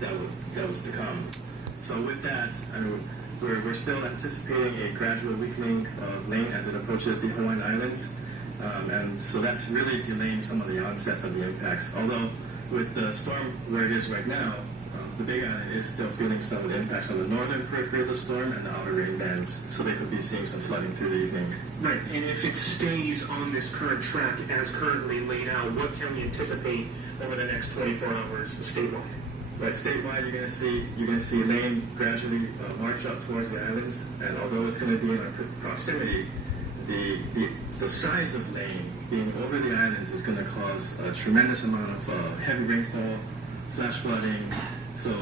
that was to come. So with that, we're still anticipating a gradual weakening of Lane as it approaches the Hawaiian Islands, and so that's really delaying some of the onsets of the impacts. Although with the storm where it is right now, the Big Island is still feeling some of the impacts on the northern periphery of the storm and the outer rain bands, so they could be seeing some flooding through the evening. Right, and if it stays on this current track as currently laid out, what can we anticipate over the next 24 hours statewide? Right, statewide, you're going to see Lane gradually march up towards the islands, and although it's going to be in our proximity, the size of Lane being over the islands is going to cause a tremendous amount of heavy rainfall, flash flooding. So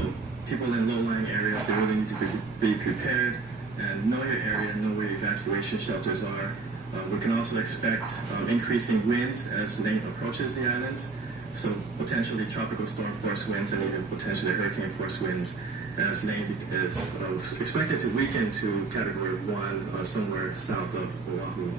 people in low-lying areas, they really need to be prepared and know your area, know where evacuation shelters are. We can also expect increasing winds as Lane approaches the islands. So potentially tropical storm force winds and even potentially hurricane force winds as Lane is expected to weaken to Category 1 somewhere south of Oahu.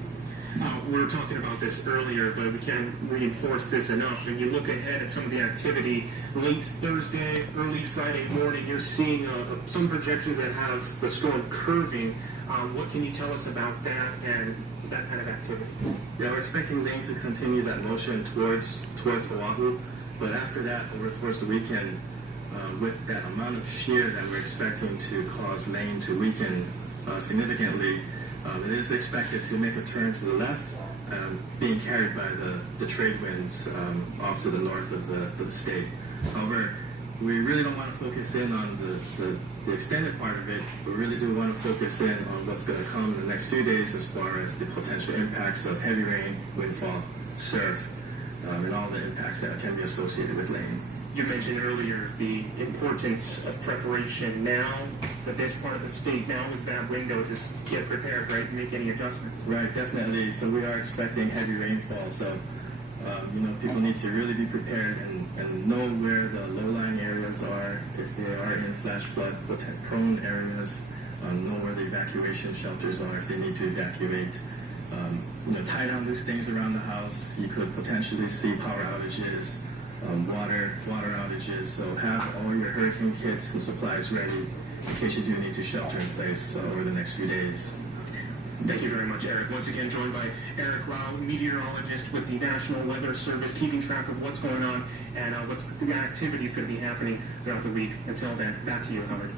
We were talking about this earlier, but we can't reinforce this enough. When you look ahead at some of the activity, late Thursday, early Friday morning, you're seeing some projections that have the storm curving. What can you tell us about that and that kind of activity? Yeah, we're expecting Lane to continue that motion towards Oahu, but after that, over towards the weekend, with that amount of shear that we're expecting to cause Lane to weaken significantly, it is expected to make a turn to the left, being carried by the trade winds off to the north of the state. However, we really don't want to focus in on the extended part of it. We really do want to focus in on what's going to come in the next few days as far as the potential impacts of heavy rain, windfall, surf, and all the impacts that can be associated with Lane. You mentioned earlier the importance of preparation now for this part of the state. Now is that window to get prepared, right, and make any adjustments? Right, definitely. So we are expecting heavy rainfall. So, people need to really be prepared and know where the low-lying areas are. If they are in flash flood prone areas, know where the evacuation shelters are if they need to evacuate. Tie down loose things around the house. You could potentially see power outages. Water outages, so have all your hurricane kits and supplies ready in case you do need to shelter in place over the next few days. Thank you very much, Eric. Once again, joined by Eric Lau, meteorologist with the National Weather Service, keeping track of what's going on and what's the activity is going to be happening throughout the week. Until then, back to you, Howard.